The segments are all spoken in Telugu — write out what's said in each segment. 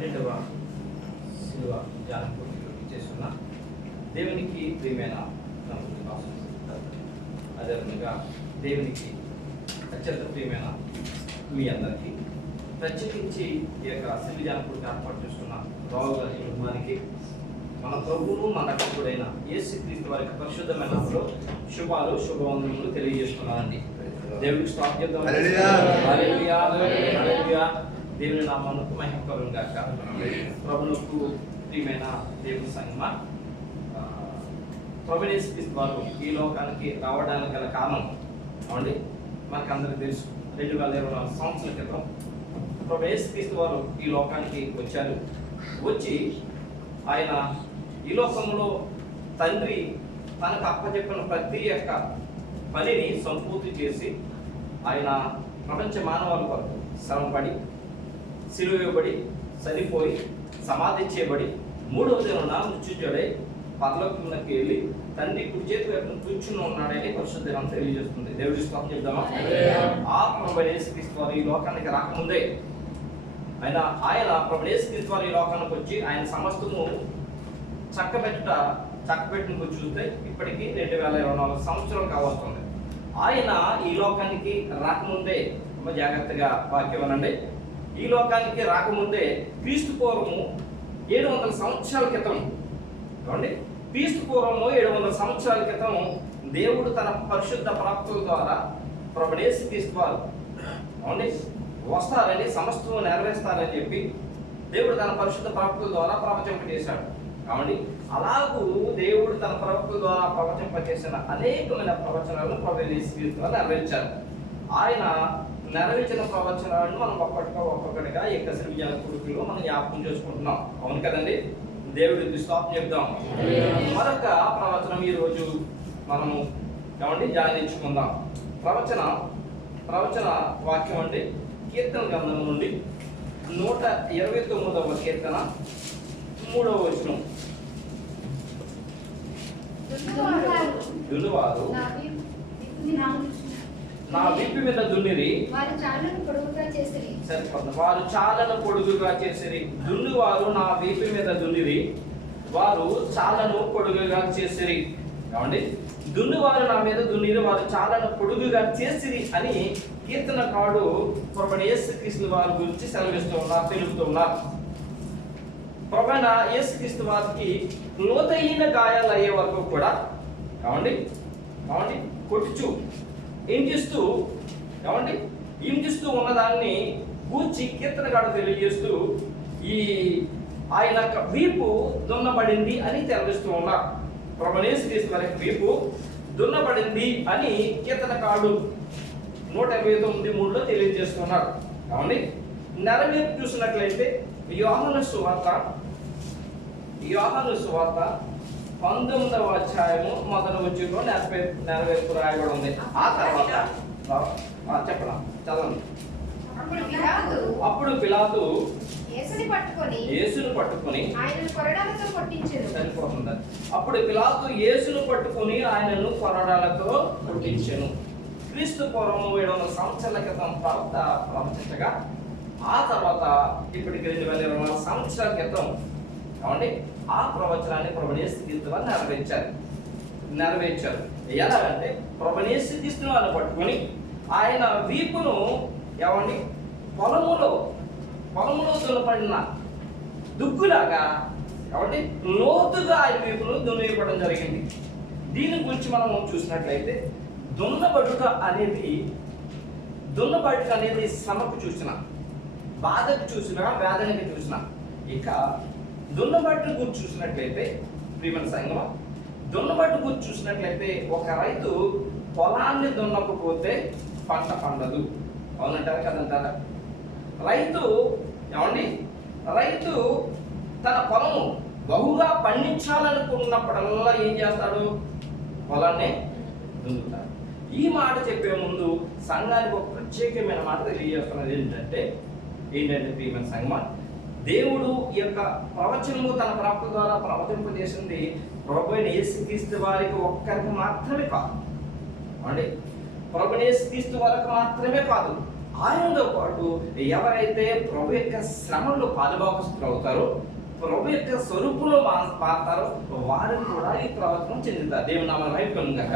12వ శిలువ ధ్యానంలో చేస్తున్న దేవునికి ప్రియమైన అదేవిధంగా దేవునికి అత్యంత ప్రియమైన మీ అందరికీ ప్రత్యేకించి ఈ యొక్క శిలువ ధ్యానంలో ఏర్పాటు చేస్తున్న రావు గారి కుటుంబానికి మన ప్రభువును మన రక్షకుడైన యేసుక్రీస్తు వారి పరిశుద్ధమైన నామములో శుభాలు శుభవందనములు తెలియజేస్తున్నానండి. దేవునికి స్తోత్రం చేద్దాం. హల్లెలూయా హల్లెలూయా. దేవుని నామమునకు మహిమ కలుగును గాక. ప్రభువుకు ప్రియమైన దేవుని సంగమా, ప్రభువు యేసుక్రీస్తు వారు ఈ లోకానికి రావడానికి గల కారణం అవండి మనకందరికీ తెలుసు. 2024 సంవత్సరాల క్రితం ప్రభువు యేసుక్రీస్తు వారు ఈ లోకానికి వచ్చారు. వచ్చి ఆయన ఈ లోకంలో తండ్రి తనకు అప్పచెప్పిన ప్రతి ఒక్క పనిని సంపూర్తి చేసి ఆయన ప్రపంచ మానవాళి వరకు శ్రమపడి సిలువ వేయబడి చనిపోయి సమాధి చేయబడి 3వ దినాన మృత్యుంజయుడై పరలోకంలోకి వెళ్ళి తండ్రి కుడి చేతి వైపు కూర్చుని ఉన్నాడని పరిశుద్ధ గ్రంథం తెలియజేస్తుంది. దేవుడి స్తోత్రం చెప్దామా. ఆ ప్రభువు యేసుక్రీస్తు వారు ఈ లోకానికి రాకముందే ఆయన ప్రభువు యేసుక్రీస్తు వారు ఈ లోకానికి వచ్చి ఆయన సమస్తము చక్కబెట్టిన చూస్తే ఇప్పటికీ 2024 సంవత్సరాలు కావస్తుంది. ఆయన ఈ లోకానికి రాకముందే జాగ్రత్తగా వాక్యం అనండి. ఈ లోకానికి రాకముందే క్రీస్తు పూర్వము 700 సంవత్సరాల క్రితం ఏమండి, క్రీస్తు పూర్వము 700 సంవత్సరాల క్రితం దేవుడు తన పరిశుద్ధ ప్రవక్తల ద్వారా ప్రభువు యేసుక్రీస్తు వారు ఏమండి వస్తారని సమస్తము నెరవేరుస్తారని చెప్పి దేవుడు తన పరిశుద్ధ ప్రవక్తల ద్వారా ప్రవచింపజేశాడు. కాబట్టి అలాగూ దేవుడు తన ప్రవక్తల ద్వారా ప్రవచింపజేసిన అనేకమైన ప్రవచనాలను ప్రభువు యేసుక్రీస్తు వారు నెరవేర్చారు. ఆయన నెరవేర్చిన ప్రవచనాలను మనం ఒక్కొక్కటిగా ఈ యొక్క శిలువ ధ్యానంలో మనం జ్ఞాపకం చేసుకుంటున్నాం. అవును కదండి. దేవుడికి స్తోత్రం చెప్దాం. మరొక ప్రవచనం ఈరోజు మనము ఏమండి ధ్యానించుకుందాం. ప్రవచన వాక్యం అంటే కీర్తన గ్రంథం నుండి 129వ కీర్తన 3వ వచనం. దున్నువారు నా వీపు మీద దున్నిరి, వారు చాలను పొడుగుగా చేసిరి. దున్నువారు నా వీపు మీద దున్నిరి, వారు చాలను పొడుగుగా చేసిరి. ఏమండి, దున్నువారు నా మీద దున్నిరి, వారు చాలను పొడుగుగా చేసిరి అని కీర్తనకారుడు ప్రభువు యేసుక్రీస్తు వారి గురించి సెలవిస్తూ ఉన్నారు, తెలుపుతూ ఉన్నారు. ప్రభువైన యేసుక్రీస్తు వారికి లోతైన గాయాలు అయ్యే వరకు కూడా ఏమండి కొట్టుచు హింసిస్తూ ఉన్నదాన్ని గూర్చి కీర్తనకారుడు తెలియజేస్తూ ఈ ఆయన వీపు దున్నబడింది అని తెలియజేస్తూ ఉన్నారు. ప్రభువు యేసుక్రీస్తు వారి వీపు దున్నబడింది అని కీర్తనకారుడు 129:3 తెలియజేస్తున్నారు. కాబట్టి నెరవేర్పు చూసినట్లయితే యోహాను సువార్త 19వ అధ్యాయము 1వ వచనంలో నెరవేర్పు రాయబడి ఉంది. ఆ తర్వాత చెప్పడం చదవండి. అప్పుడు పిలాతు యేసుని పట్టుకొని సరిపోతుంది. అప్పుడు పిలాతు యేసును పట్టుకొని ఆయనను కొరడాలతో కొట్టించెను. క్రీస్తు పూర్వము 700 సంవత్సరాల క్రితం ప్రవచించగా ఆ తర్వాత ఇప్పటికి 2024 సంవత్సరాల క్రితం కాబట్టి ఆ ప్రవచనాన్ని ప్రభువు యేసుక్రీస్తు వారు నెరవేర్చారు. ఎలాగంటే ప్రభువు యేసుక్రీస్తు వారిని పట్టుకొని ఆయన వీపును పొలములో దున్నపడిన దుగ్గులాగా కాబట్టి లోతుగా ఆయన వీపును దున్నివ్వడం జరిగింది. దీని గురించి మనం చూసినట్లయితే దున్నబడుట అనేది శ్రమకు చూసిన, బాధకు చూసిన, వేదనకి చూసిన. ఇక దున్నబట్టు గురించి చూసినట్లయితే ప్రియమైన సంగమా, దున్నబట్టు గురించి చూసినట్లయితే ఒక రైతు పొలాన్ని దున్నకపోతే పంట పండదు. అవునంటారా కదంటారా? రైతు తన పొలము బహుగా పండించాలనుకున్నప్పుడల్లా ఏం చేస్తాడు? పొలాన్ని దున్నుతాడు. ఈ మాట చెప్పే ముందు సంఘానికి ఒక ప్రత్యేకమైన మాట తెలియజేస్తున్నది ఏంటంటే ప్రియమైన సంగమా, దేవుడు ఈ యొక్క ప్రవచనము తన ప్రవక్త ద్వారా ప్రవచింపజేసింది ప్రభువైన యేసుక్రీస్తు వారికి ఒక్కరికి మాత్రమే కాదు. ప్రభువైన యేసుక్రీస్తు వారికి మాత్రమే కాదు, ఆయనతో పాటు ఎవరైతే ప్రభు యొక్క శ్రమల్లో పాలుభాగస్తులు అవుతారో, ప్రభు యొక్క స్వరూపులో మారుతారో వారిని కూడా ఈ ప్రవచనం చెందుతారు. దేవుని నామమున మహిమ కలుగును గాక.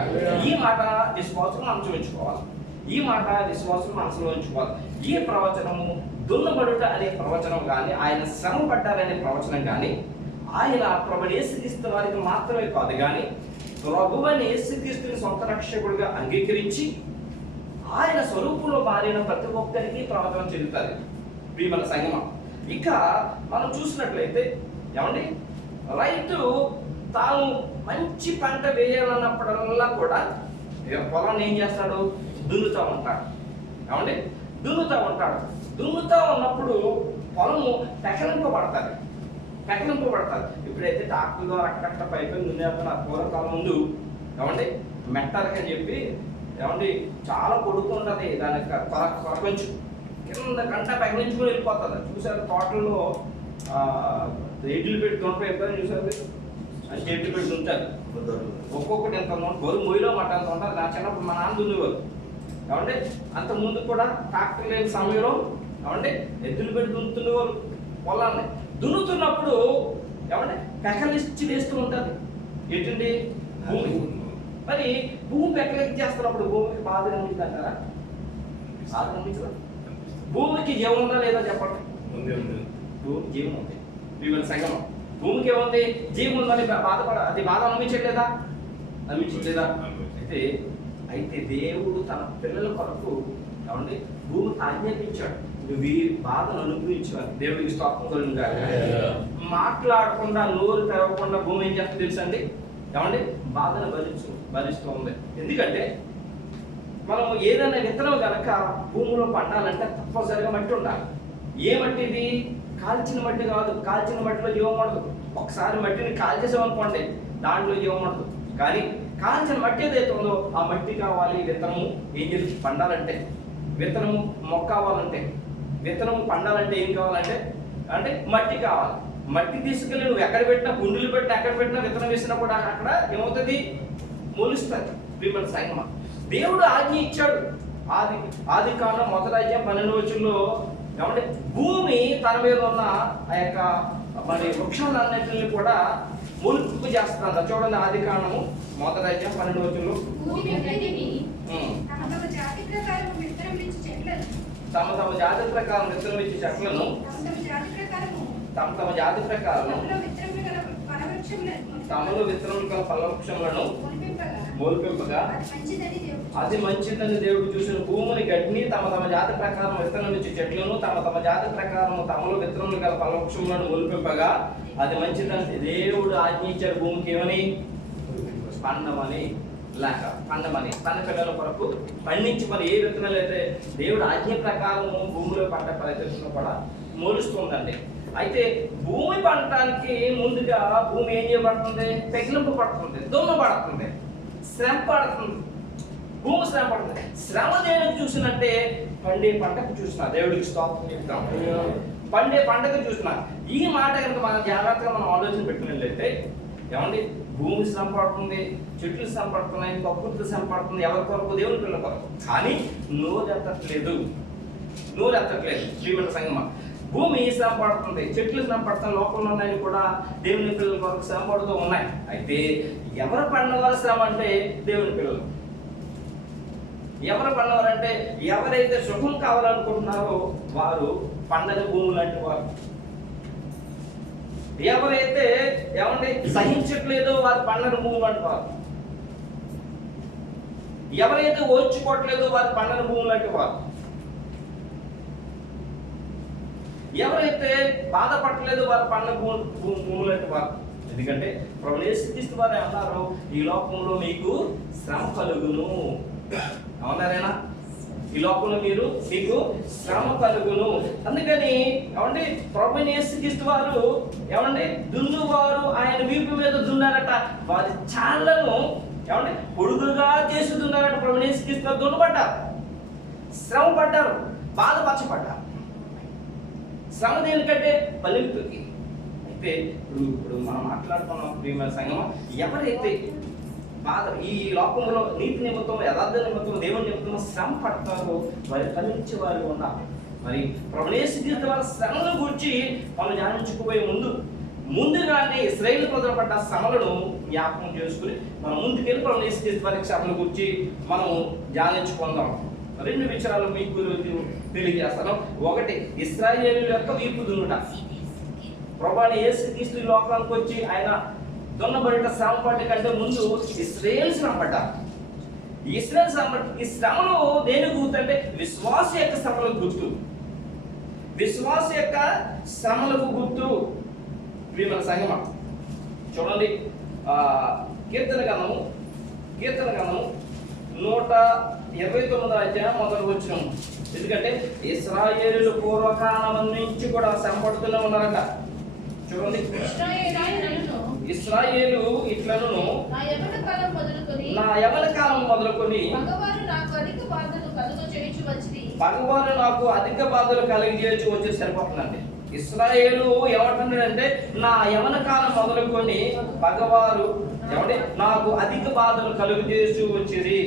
ఈ మాట విశ్వాసం మనసులో ఉంచుకోవాలి. ఈ మాట విశ్వాసం మనసులో ఉంచుకోవాలి. ఈ ప్రవచనము దున్నబడుట అనే ప్రవచనం కానీ, ఆయన శ్రమ పడ్డారనే ప్రవచనం కానీ, ఆయన ప్రభుని యేసుక్రీస్తు వారికి మాత్రమే కాదు కానీ, ప్రభువుని యేసుక్రీస్తుని సొంత రక్షకుడిగా అంగీకరించి ఆయన స్వరూపంలో మారిన ప్రతి ఒక్కరికి ప్రవచనం చెందుతుంది. ప్రియమైన సంగమం, ఇక మనం చూసినట్లయితే ఏమండి, రైతు తాను మంచి పంట వేయాలన్నప్పుడల్లా కూడా పొలాన్ని ఏం చేస్తాడు? దున్నుతూ ఉంటాడు. ఏమండి, దున్నుతూ ఉంటాడు. దున్నుతూ ఉన్నప్పుడు పొలము పెకలింపబడతారు. ఇప్పుడైతే ట్రాక్టర్ ద్వారా అక్కడక్క పైపు దున్నేస్తున్నారు. పూర్వకాలం ముందు ఏమండి మెట్టరకని చెప్పి ఏమండి చాలా కొడుకుంటుంది. దానికి కొరకొంచు కింద గంట పెకలించుకొని వెళ్ళిపోతుంది. చూసారు తోటల్లో ఎడ్లు పెట్టి దుంపైపోయి చూసారు అని చెట్లు పెట్టి దుంటారు. ఒక్కొక్కటి ఎంత బరువు మొయ్యిలో మట్ట అంత ఉంటుంది. నా చిన్నప్పుడు మా నాన్న దున్నేవారు. ఏమంటే అంత ముందు కూడా ట్రాక్టర్ లేని సమయంలో ఏమంటే ఎద్దులు పెట్టి దున్నుతున్నవారు. పొలాన్ని దున్నుతున్నప్పుడు ఏమంటే పెకలిచ్చి వేస్తూ ఉంటుంది. ఏంటండి? భూమి. మరి భూమి పెకలిచ్చి చేస్తున్నప్పుడు భూమికి బాధ కనిపిస్తుంది అంటారా? బాధ కనిపించదా? భూమికి జీవం ఉందా లేదా చెప్పండి. భూమికి జీవం ఉంది. వీళ్ళ సంగమం భూమికి ఏముంది? జీవం ఉందని అది బాధ అనిపించట్లేదా? అయితే దేవుడు తన పిల్లల కొరకు ఏమండి భూమికి ఆజ్ఞాపించాడు. నువ్వు ఈ బాధను అనుభవించాలి. దేవుడికి స్తోత్రం కలుగుగాక. మాట్లాడకుండా నోరు తెరవకుండా భూమి ఏం చేస్తుంది తెలుసండి? ఏమండి బాధను భరిస్తూ ఉంది. ఎందుకంటే మనం ఏదైనా విత్తనం కనుక భూమిలో పండాలంటే తప్పనిసరిగా మట్టి ఉండాలి. ఏ మట్టి ఇది? కాల్చిన మట్టి కాదు. కాల్చిన మట్టిలో జీవం ఉండదు. ఒకసారి మట్టిని కాల్చేసామనుకోండి, దాంట్లో జీవం ఉండదు. కానీ కాల్చిన మట్టి ఏదైతే ఉందో ఆ మట్టి కావాలి. విత్తనము ఏం చేసి పండాలంటే, విత్తనము మొక్క కావాలంటే, విత్తనము పండాలంటే ఏం కావాలంటే అంటే మట్టి కావాలి. మట్టి తీసుకెళ్ళి నువ్వు ఎక్కడ పెట్టినా, గుండెలు పెట్టినా, ఎక్కడ పెట్టినా విత్తనం వేసినా కూడా అక్కడ ఏమవుతుంది? మొలుస్తుంది. ప్రియమైన సంగమా, దేవుడు ఆజ్ఞ ఇచ్చాడు. ఆది కాండం 1:12 ఏమంటే భూమి తన మీద ఉన్న ఆ యొక్క మరి వృక్షాలన్నింటినీ కూడా మొలుపు చేస్తున్నారు. చూడండి, ఆది కాండము 1:12 తమ తమ జాతి ప్రకారం విత్తనం ఇచ్చే చెట్లను తమ జాతి ప్రకారం తమలో విత్తనములు గల ఫలవృక్షములను మొలిపింపగా అది మంచిదని దేవుడు చూసిన భూమిని గడ్డిని తమ తమ జాతి ప్రకారం విత్తనం ఇచ్చే చెట్లను తమ తమ జాతి ప్రకారం తమలో విత్తనములు గల ఫలవృక్షములను మొలిపింపగా అది మంచిదని దేవుడు ఆజ్ఞించాడు. భూమికి ఏమని? పండమని. లేక పండమని తన పిల్లల కొరకు పండించి మరి ఏ విత్తనాలు అయితే దేవుడు ఆజ్ఞ ప్రకారము భూమిలో పంట ప్రయత్నంలో కూడా మొలుస్తుందండి. అయితే భూమి పండటానికి ముందుగా భూమి ఏం చేయబడుతుంది? పెగిలింపబడుతుంది, దున్నబడుతుంది, శ్రమ పడుతుంది. భూమి శ్రమ పడుతుంది. శ్రమ దేనికి చూసినట్టే పండే పంటకు చూసిన. దేవుడికి స్తోత్రం చెప్తాం. పండే పంటకు చూసిన. ఈ మాట కనుక మనం జాగ్రత్తగా మనం ఆలోచన పెట్టినట్లయితే ఏమండి భూమి శ్రమ పడుతుంది, చెట్లు శ్రమ పడుతున్నాయి, ప్రకృతి శ్రమ పడుతుంది. ఎవరి కొరకు? దేవుని పిల్లల కొరకు. కానీ నోరెత్తట్లేదు. శ్రీమంత సంగమ భూమి శ్రమ పడుతుంది, చెట్లు శ్రమ పడుతున్నాయి, లోకంలో ఉన్నాయి కూడా దేవుని పిల్లల కొరకు శ్రమ పడుతూ ఉన్నాయి. అయితే ఎవరు పండవారు శ్రమ అంటే దేవుని పిల్లలు. ఎవరు పండవారంటే ఎవరైతే సుఖం కావాలనుకుంటున్నారో వారు పండని భూమి లాంటి వారు. ఎవరైతే ఏమండి సహించట్లేదో వారు పండని భూమి లాంటి వారు. ఎవరైతే ఓర్చుకోవట్లేదో వారు పండని భూమి లాంటి వారు. ఎవరైతే బాధపడలేదో వారు పండని భూమి లాంటి వారు. ఎందుకంటే ప్రభువు యేసుక్రీస్తు వారు అన్నారు, ఈ లోకంలో మీకు శ్రమ కలుగును అన్నారేనా? ఈ లోకంలో మీకు శ్రమ కలుగును. అందుకని ఏమండి ప్రభువు యేసుక్రీస్తు వారు ఏమండి దున్నువారు ఆయన వీపు మీద దున్నారట. వారి చాళ్లను ఏమండి పొడుగుగా చేసి దున్నారట. ప్రభువు యేసుక్రీస్తు వారు దున్నబడ్డారు, శ్రమ పడ్డారు, బాధపరచబడ్డారు. శ్రమ దేనికంటే ఫలింపుకి. అయితే ఇప్పుడు మనం మాట్లాడుతున్నాం ప్రియమైన సంగమం, ఎవరైతే బాధ, ఈ లోకంలో నీతి నిమిత్తం, యథార్థ నిమిత్తం, దేవుని నిమిత్తం శ్రమ పడతారో వారి ఫలించే వారు ఉన్నారు. మరి ప్రభువు యేసు క్రీస్తు వారి శ్రమను గురించి మనం ధ్యానించుకుపోయే ముందుగానే ఇశ్రాయేలు ప్రజలు పడ్డ శ్రమలను జ్ఞాపకం చేసుకుని మనం ముందుకెళ్ళి ప్రభువు యేసు క్రీస్తు వారి శ్రమల గురించి మనం ధ్యానించుకుందాం. 2 విషయాలు మీకు తెలియజేస్తాను. ఒకటి, ఇశ్రాయేలు యొక్క తీర్పు దున్నుట. ప్రభువు యేసు క్రీస్తు ఈ లోకానికి వచ్చి ఆయన దున్నబడిన శ్రమ పడ్డ కంటే ముందు ఇశ్రాయేలు శ్రమ పడ్డారు. ఈ శ్రమలో దేని గుర్తు అంటే విశ్వాస యొక్క శ్రమలకు గుర్తు. విశ్వాస యొక్క శ్రమలకు గుర్తు ప్రియమైన సంగమం. చూడండి, కీర్తన గ్రంథము 129వ అధ్యాయం మొదటి వచనం. ఎందుకంటే ఇశ్రాయేలు పూర్వకాలం నుంచి కూడా శ్రమ పడుతూనే ఉన్నారట. చూడండి, ఇశ్రాయేలు ఇట్లను నా యవన కాలం మొదలుకొని భగవాను నాకు అధిక బాధలు కలిగజేయచ్చు వచ్చి సరిపోతుందండి. ఇశ్రాయేలు ఏమంటున్నాడంటే నా యవన కాలం మొదలుకొని భగవారు ఏమంటే నాకు అధిక బాధలు కలుగజేస్తూ వచ్చేది.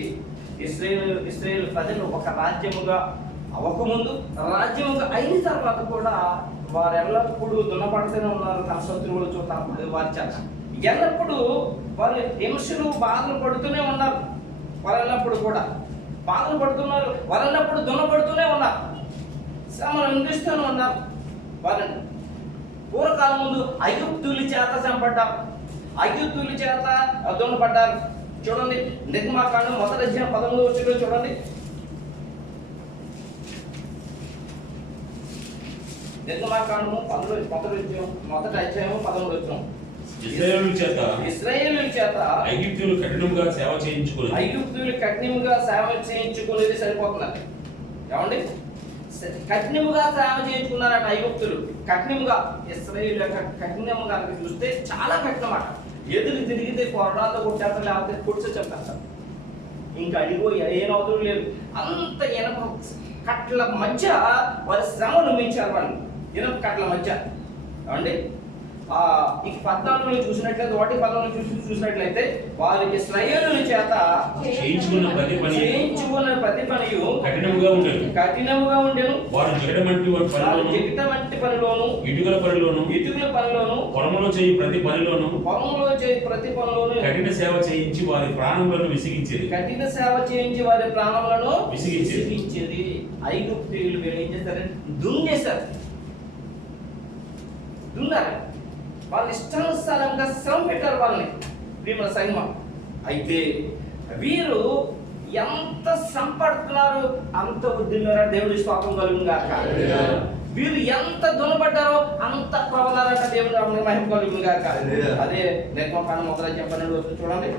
ఇశ్రాయేలు ప్రజలు ఒక రాజ్యముగా అవ్వకముందు, రాజ్యముగా అయిన తర్వాత కూడా వారు ఎల్లప్పుడూ దున్నపడుతూనే ఉన్నారు. తన శత్రువులు చూస్తారు వారి చేత ఎల్లప్పుడూ వారు హింసలు బాధలు పడుతూనే ఉన్నారు. వారు ఎల్లప్పుడు కూడా బాధలు పడుతున్నారు. వారు ఎల్లప్పుడు దున్నపడుతూనే ఉన్నారు. శ్రమను అందిస్తూనే ఉన్నారు. వారు పూర్వకాలం ముందు ఐగుప్తుల చేత చంపడ్డారు, ఐగుప్తుల చేత దున్నపడ్డారు. చూడండి, నిర్గమాకాండం 1వ అధ్యాయం 13వ వచనం చూడండి. నిర్గమాకాండము 1వ అధ్యాయం 13వ వచనం. ఇశ్రాయేలు చేత ఐగుప్తులు కఠినంగా సేవ చేయించుకునేది సరిపోతుందండి. ఏమండి, కఠినముగా సేవ చేయించుకున్నారట ఐగుప్తులు. కఠినముగా ఇశ్రాయేలు యొక్క కఠినముగా చూస్తే చాలా కఠినమాట. ఎదురు తిరిగితే కొరడాతో కొట్టేస్తారు, లేకపోతే పొడిచి చెప్తారు. ఇంకా అడిగో ఏనవతులు లేదు. అంత ఇనప కట్ల మధ్య వారి శ్రమను మించారు. వాళ్ళు ఇనప కట్ల మధ్య. ఏమండి, ఇక 14లో చూసినట్లయితే 1:14 చూసినట్లయితే వారికి ఇశ్రాయేలు చేత చేయించుకున్న ప్రతి పనియు కఠినముగా ఉండెను. వారు జిగటమంటి పనిలోను ఇటుకల పనిలోను పొలములో చేయి ప్రతి పనిలోను కఠిన సేవ చేయించి వారి ప్రాణములను విసిగించేది. ఐగుప్తీయులు వీళ్ళు ఏం చేస్తారంటే దున్నారు. వాళ్ళు ఇష్టానుసారంగా శ్రమ పెట్టారు వాళ్ళని ప్రియమైన సంగమం. అయితే వీరు ఎంత సంపడుతున్నారు అంత ఉద్దిన్నారా, దేవుడి స్తోత్రం కలుగునుగాక. వీరు ఎంత దున్నపడ్డారో అంత ప్రబలారట, దేవుడి మహిమ కలుగునుగాక. అదే నిర్గమాకాండం 1వ అధ్యాయం 12వ వచనం చూడండి.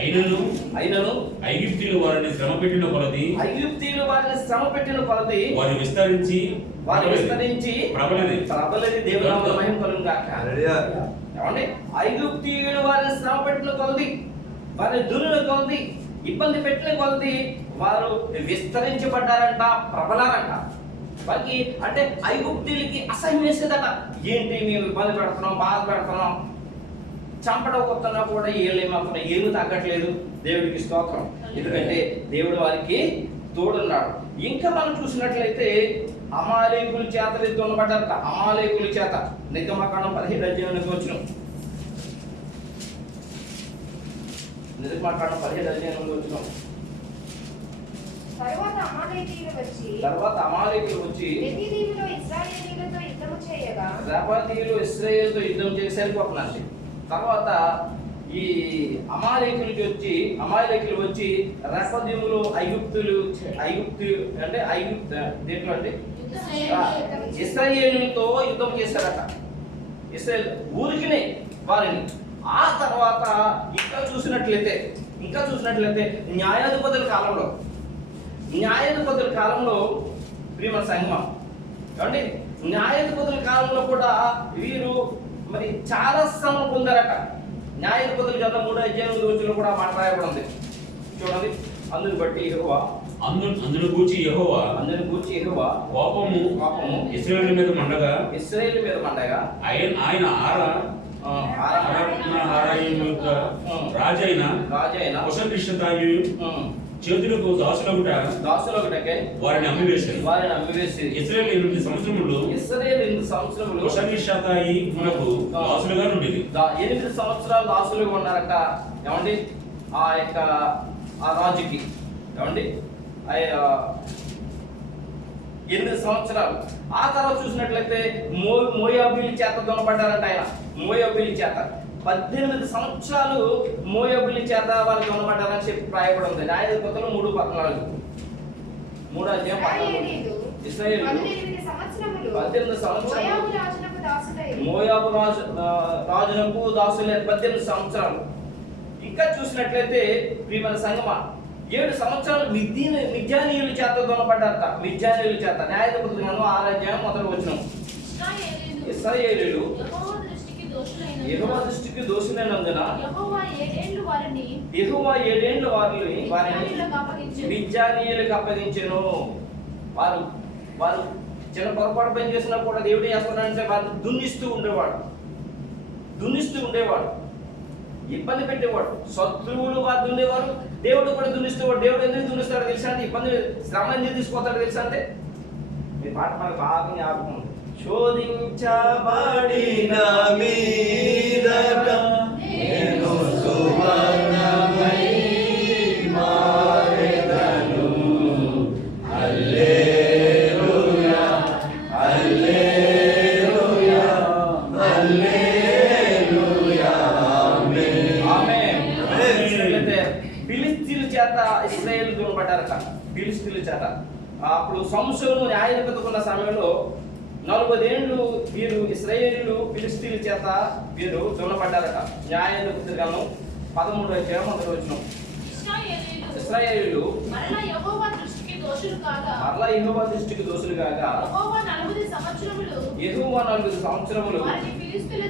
అయినను ఐగుప్తీయులు వారిని శ్రమ పెట్టిన కొలది వారు విస్తరించి ప్రబలది. దేవుని నామమున మహిమ కలుగునుగాక. ఏమండి, ఐగుప్తీయులు వారిని శ్రమ పెట్టిన కొలది, వారిని దున్నిన కొలది, ఇబ్బంది పెట్టిన కొలది వారు విస్తరించబడ్డారంట, ప్రబలారంట. వారికి అంటే ఐగుప్తీయులకి అసహ్యం వేసేదట. ఏంటి మేము ఇబ్బంది పెడుతున్నాం, బాధ పెడుతున్నాం, చంపడం కొత్తనా కూడా ఏమి తగ్గట్లేదు. దేవుడికి స్తోత్రం. ఎందుకంటే దేవుడు వారికి తోడున్నాడు. ఇంకా మనం చూసినట్లయితే అమాలేకుల చేత దున్నబడ్డారట. అమాలేకుల చేత నిర్గమాకాండం 15వ అధ్యాయానికి వచ్చిన నిర్గమాకాండం 15వ అధ్యాయానికి వచ్చిన తర్వాత అమాలేకులు వచ్చి రఫదీయులు ఇశ్రాయేలుతో యుద్ధం చేసి సరిపోతున్నారు. తర్వాత ఈ అమాలేకులు వచ్చి రఫదీయులు ఐగుప్తు దేంట్లో అంటే ఇశ్రాయేలుతో యుద్ధం చేశారట. ఇశ్రాయేల్ ఊరికినే వారిని. ఆ తర్వాత ఇంకా చూసినట్లయితే న్యాయాధిపతుల కాలంలో ప్రియమైన సంగమం. ఏమండి, న్యాయాధిపతుల కాలంలో కూడా వీరు మరి చాలా శ్రమ పొందారట. న్యాయాధిపతుల గ్రంథం 3వ అధ్యాయం 8వ వచనంలో కూడా మాట రాయబడింది. చూడండి, అందుని బట్టి అందును గూర్చి యెహోవా కోపము ఇశ్రాయేలు మీద మండగా ఆయన హారాయిము యొక్క రాజైన కుశలిష్టతాయు చేతులకు దాసులొకటకే వారిని అమ్మివేసి ఇశ్రాయేలు 8 సంవత్సరములు కుశలిష్టతాయి మనకు దాసులుగా ఉండేది. 8 సంవత్సరాలు దాసులుగా ఉన్నారట. ఏమండి ఆ యొక్క ఆ రాజుకి ఏమండి 8 సంవత్సరాలు. ఆ తర్వాత చూసినట్లయితే మోయాబీల చేత దొనబడ్డారంట. ఆయన మోయాబీల చేత 18 సంవత్సరాలు మోయాబీల చేత వాళ్ళు దొనబడ్డారని చెప్పి రాయబడి ఉంది. న్యాయాధిపతులు 3:14 ఇశ్రాయేలు 18 సంవత్సరాలు మోయాబు రాజునకు దాసులే 18 సంవత్సరాలు. ఇంకా చూసినట్లయితే ప్రియమైన సంగమా 7 సంవత్సరాలు మిద్యానీయుల చేత దొనబడ్డారట. మిద్యానీయుల చేత న్యాయాధిపతులు 6:1 ఇశ్రాయేలీయులు యెహోవా దృష్టికి దోషులైనందున యెహోవా 7 ఏళ్లు వారిని మిద్యానీయులకు అప్పగించెను. వారు చిన్న పొరపాటు పని చేసినా కూడా దేవుడు చేస్తాడంటే వారు దున్నిస్తూ ఉండేవాడు, ఇబ్బంది పెట్టేవాడు. శత్రువులు వారు దున్నేవారు, దేవుడు కూడా దున్నిస్తేవాడు. దేవుడు ఎందుకు దున్నిస్తాడో తెలుసా అంటే ఇబ్బంది శ్రమ ఎందుకు తీసుకుపోతాడో తెలుసా అంటే మీ పాట మనకు బాగా జ్ఞాపకం. శోధించబడిన మీదట నేను సువర్ణమై మారెదను. హల్లెలూయా హల్లెలూయా హల్లెలూయా ఆమేన్. ఫిలిష్తీయుల చేత ఇశ్రాయేలు దొరబడ్డారట. ఫిలిష్తీయుల చేత అప్పుడు సంసోను న్యాయాధిపతికున్న సమయంలో 40 ఏళ్ళు వీరు ఇశ్రాయేలీయులు ఫిలిష్తీయుల చేత వీరు దొరబడ్డారట. న్యాయాధిపతి గ్రంథం 13:1 ఇశ్రాయేలీయులు మరలా యెహోవా దృష్టికి దోషులు కాగా యెహోవా 40 సంవత్సరములు వారిని ఫిలిష్తీయుల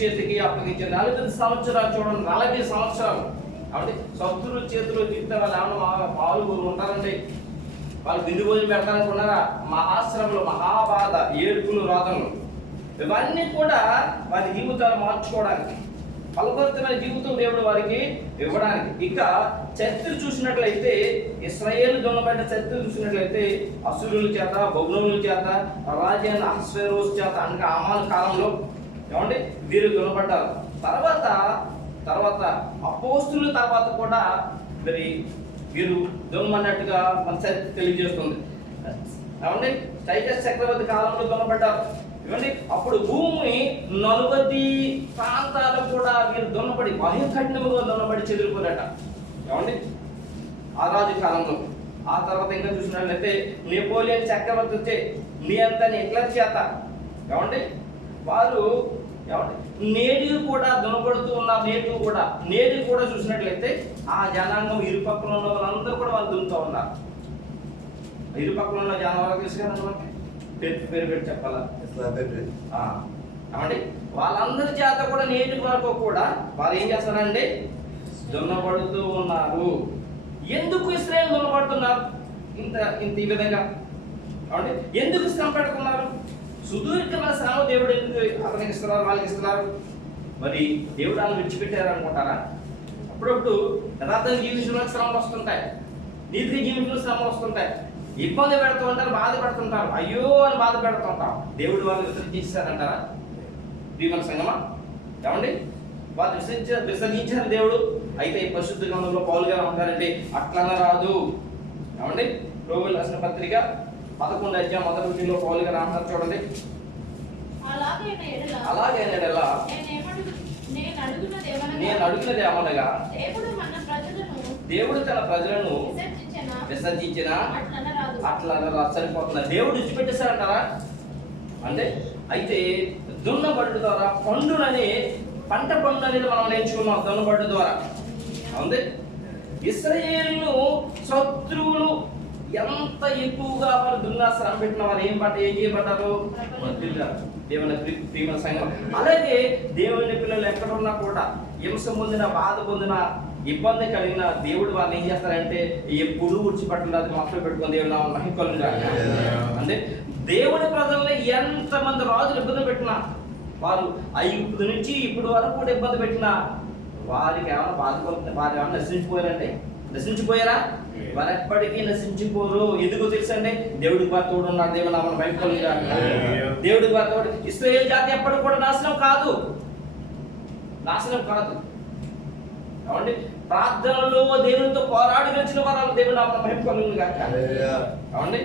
చేతికి అప్పగించారు. 40 సంవత్సరాలు చూడండి, 40 సంవత్సరాలు. కాబట్టి శత్రువుల చేతిలో తింటే వాళ్ళు ఏమన్నా పాలుగురు ఉంటారండి. వాళ్ళు విందు భోజనం పెడతానుకున్నారా? మహాశ్రమలు, మహాబాధ, ఏడుపులు, రోదనలు ఇవన్నీ కూడా వారి జీవితాలు మార్చుకోవడానికి, ఫలభరితమైన జీవితం దేవుడు వారికి ఇవ్వడానికి. ఇక చరిత్ర చూసినట్లయితే ఇశ్రాయేలు దొనబడ్డ చరిత్ర చూసినట్లయితే అసురుల చేత, బబులోనుల చేత, రాజైన అహస్వేరోషు చేత అంటే ఆమాల కాలంలో ఏమంటే వీరు దొనబడ్డారు. తర్వాత అపోస్తుల తర్వాత కూడా మరి వీరు దొనమన్నట్టుగా మన చరిత్ర తెలియజేస్తుంది. ఏమండి టైటస్ చక్రవర్తి కాలంలో దొనబడ్డారు. ఏమండి అప్పుడు భూమి 40 ప్రాంతాలు కూడా వీరు దొన్నబడి బహుకఠినముగా దొన్నబడి చెదిరిపోరట. ఏమండి ఆ రాజు కాలంలో. ఆ తర్వాత ఇంకా చూసినట్లయితే నెపోలియన్ చక్రవర్తి వచ్చే నియంత్రణ హిట్లర్ చేత ఏమండి వారు ఏమండి నేటి కూడా దొనబడుతూ ఉన్నారు. నేటి కూడా చూసినట్లయితే ఆ జనాంగం ఇరుపక్కల ఉన్న వాళ్ళందరూ కూడా వాళ్ళు దున్నుతూ ఉన్నారు. ఇరుపక్కల ఉన్న జనాలు తీసుకురా పేరు పెట్టి చెప్పాలా? ఏమండి వాళ్ళందరి చేత కూడా నేటి వరకు కూడా వాళ్ళు ఏం చేస్తారండి? దున్నబడుతూ ఉన్నారు. ఎందుకు ఇశ్రాయేలు దున్నబడుతున్నారు ఇంత ఈ విధంగా? ఏమండి ఎందుకు శ్రమ పెడుతున్నారు? సుదీర్ఘమైన శ్రమ దేవుడు ఎందుకు అతనికి ఇస్తున్నారు, వాళ్ళకి ఇస్తున్నారు? మరి దేవుడు వాళ్ళు విడిచిపెట్టారు అనుకుంటారా? అప్పుడప్పుడు యథార్థంగా జీవించడానికి శ్రమలు వస్తుంటాయి, నీతిగా జీవించడానికి శ్రమలు వస్తుంటాయి, ఇబ్బంది పెడుతూ ఉంటారు, బాధ పెడుతుంటారు, అయ్యో అని బాధ పెడుతుంటాం. దేవుడు వాళ్ళు విసర్జించారంటారా? ప్రియమైన సంగమా ఏమండి వాళ్ళు విసర్జించారు దేవుడు. అయితే ఈ పరిశుద్ధ గ్రంథంలో పౌలు గారు ఉంటారంటే అట్లన రాదు. ఏమండి రోగులు రాసిన పత్రిక 11:1 పౌలు గారు అంటారు చూడండి. అలాగైనా నేను అడుగున్నది ఏమనగా దేవుడు తన ప్రజలను విసర్జించిన అట్లా సరిపోతున్నారు. దేవుడు విడిచిపెట్టేశారంటారా? అంటే అయితే దున్నబడ్డు ద్వారా పండు అనేది మనం నేర్చుకున్నాం. దున్నబడ్డు ద్వారా అవుంది. ఇశ్రాయేలు శత్రువులు ఎంత ఎక్కువగా వారు దున్నా శ్రమ పెట్టిన వారు ఏం చేయబడ్డారు? దేవుని ప్రియమైన సంఘం. అలాగే దేవుని పిల్లలు ఎక్కడున్నా కూడా హింస పొందిన, బాధ పొందిన, ఇబ్బంది కలిగిన దేవుడు వాళ్ళు ఏం చేస్తారంటే ఎప్పుడు విడిచిపెట్టలేదు, మనసులో పెట్టుకుని దేవుడు మహిమకలుగా. అంటే దేవుడి ప్రజల్ని ఎంతమంది రాజులు ఇబ్బంది పెట్టినా వారు ఐగుప్తు నుంచి ఇప్పుడు వరకు కూడా ఇబ్బంది పెట్టిన వారికి ఏమైనా బాధపడుతుంది, వారు ఏమైనా నశించిపోయారంటే నశించిపోయారా? వారు ఎప్పటికీ నశించిపోరు. ఎందుకు తెలుసండి? దేవుడికి వారు తోడు ఉన్నారు. దేవుడు నామమున మహిమ కలుగుగాక. దేవుడికి వారు తోడు. ఇశ్రాయేలు జాతి ఎప్పటికి కూడా నాశనం కాదు, నాశనం కాదు. కాబట్టి ప్రార్థనలో దేవునితో పోరాడి గెలిచిన వారు దేవుడు నామమున మహిమ కలుగుగాక. కాబట్టి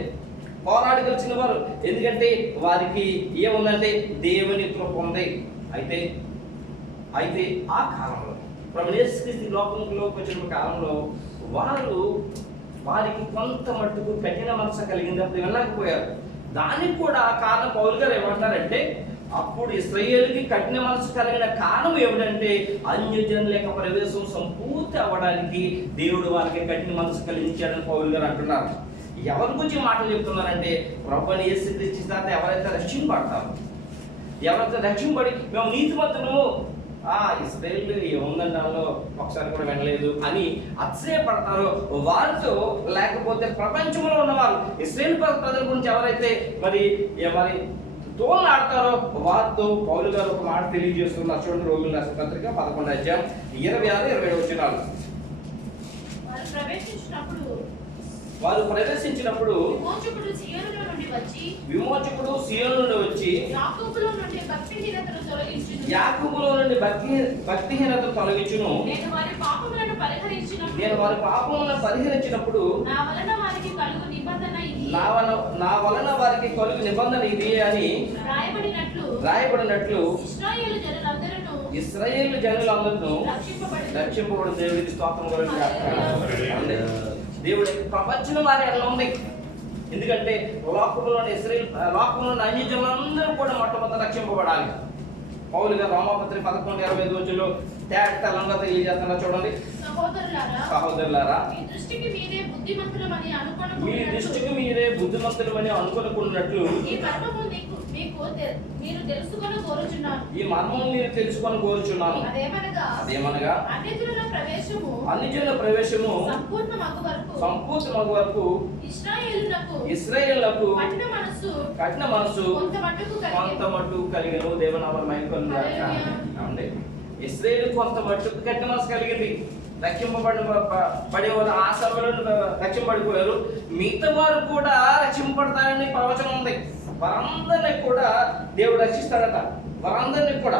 పోరాడి గెలిచిన వారు, ఎందుకంటే వారికి ఏముందంటే దేవుని కృప ఉంది. అయితే ఆ కాలంలో ప్రభువు యేసుక్రీస్తు లోకంలోకి వచ్చిన కాలంలో వారికి కొంత మట్టుకు కఠిన మనసు కలిగింది, అప్పుడు వెళ్ళకపోయారు. దానికి కూడా కారణం పౌలు గారు ఏమంటారంటే, అప్పుడు ఇశ్రాయేలుకి కఠిన మనసు కలిగిన కారణం ఏమిటంటే అన్యజనుల యొక్క ప్రవేశం సంపూర్తి అవ్వడానికి దేవుడు వారికి కఠిన మనసు కలిగించాడని పౌలు గారు అంటున్నారు. ఎవరి గురించి మాటలు చెప్తున్నారంటే, ప్రభువుని యేసుక్రీస్తు చేత ఎవరైతే రక్షింపబడతారో, ఎవరైతే రక్షింపబడి మేము నీతిమంతులు, ఇశ్రాయేలు ఏముందండి దానిలో ఒకసారి కూడా వినలేదు అని అతిశయపడతారో వారితో, లేకపోతే ప్రపంచంలో ఉన్నవారు ఇశ్రాయేలు ప్రజల గురించి ఎవరైతే మరి తోలాడతారో వారితో పౌలు గారు ఒక మాట తెలియజేస్తున్నారు. చూడండి, రోమిలకు రాసిన పత్రిక 11వ అధ్యాయం 26-27 వచనాలు. వారు ప్రవేశించినప్పుడు విమోచకుడు సీయోను నుండి వచ్చి యాకోబులో నుండి భక్తిహీనతను తొలగించును. నేను వారి పాపములను పరిహరించినప్పుడు నా వలన వారికి కలుగు నిబంధన ఇది అని రాయబడినట్లు ఇశ్రాయేలు జనులందరూ రక్షింపబడి దేవుడికి స్తోత్రం కలుగుగాక. దేవుడి ప్రపంచం వారి ఎలా ఉంది? ఎందుకంటే లోకంలోని లోకంలోని అన్యజనులందరూ కూడా మొట్టమొదటి రక్షింపబడాలి. పౌలు గారు రోమాపత్రిక 11:25 వచనంలో తెలంగా తెలియజేస్తున్నారు. చూడండి, సహోదరులారా, మీ దృష్టికి మీరే బుద్ధిమంతులమని అనుకున్నట్లు ఈ మర్మం మీరు తెలుసుకొని కోరుచున్నాను. అదేమనగా అన్యజనుల ప్రవేశము సంపూర్ణమగు వరకు ఇశ్రాయేలులకు కఠిన మనసు కొంత మట్టుకు కలిగను. దేవునామమున మహిమ కలుగుగాక. ఇశ్రాయేలు కొంత మట్టుకు కఠిన మనసు కలిగింది. రక్షింపబడేవారు ఆ సమయంలో రక్షింపబడిపోయారు. మిగతా వారు కూడా రక్షింపబడతారని ప్రవచనం ఉంది. వారందరినీ కూడా దేవుడు రక్షిస్తాడట. వారందరినీ కూడా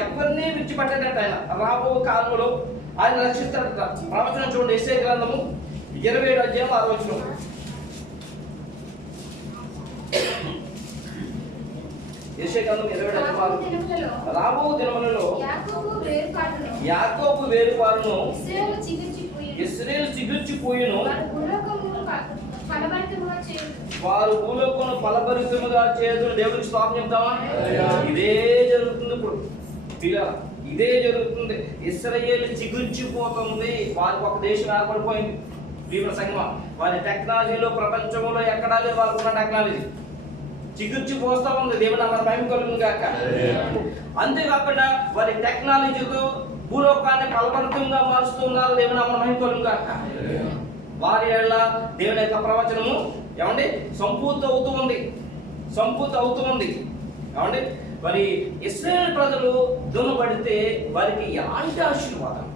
ఎవరిని విడిచిపెట్టాడట. ఆయన రాబో కాలంలో ఆయన రక్షిస్తాడట. ప్రవచనం చూడండి, యెషయా గ్రంథము 27వ అధ్యాయం 6వ వచనం. యెషయా గ్రంథం 27వ అధ్యాయం. రాబో దినములలో యాకోబు వేరుపారును ఇశ్రాయేలు చిగుర్చిపోయిను. వారు భూలోకమును ఫలభరితముగా చేయదు. దేవుడికి స్తోత్రం చెప్తామా? ఇదే జరుగుతుంది ఇప్పుడు. ఇదే జరుగుతుంది. ఇశ్రాయేలు చిగుర్చిపోతుంది. వారికి ఒక దేశం ఏర్పడిపోయింది. తీవ్ర సంగమం. వారి టెక్నాలజీలో ప్రపంచంలో ఎక్కడా లేదు వారికి ఉన్న టెక్నాలజీ. చిగుర్చిపోతా ఉంది. దేవుని నామమున మహిమ కలుగుగాక. అంతేకాకుండా వారి టెక్నాలజీతో భూలోకాన్ని ఫలభరితంగా మారుస్తున్నారు. దేవుని నామమున మహిమ కలుగుగాక. వారి ఏళ్ళ దేవుని యొక్క ప్రవచనము ఏమండి సంపూర్తి అవుతూ ఉంది. ఏమండి మరి ఇశ్రాయేలు ప్రజలు దున్నబడితే వారికి ఎలాంటి ఆశీర్వాదం,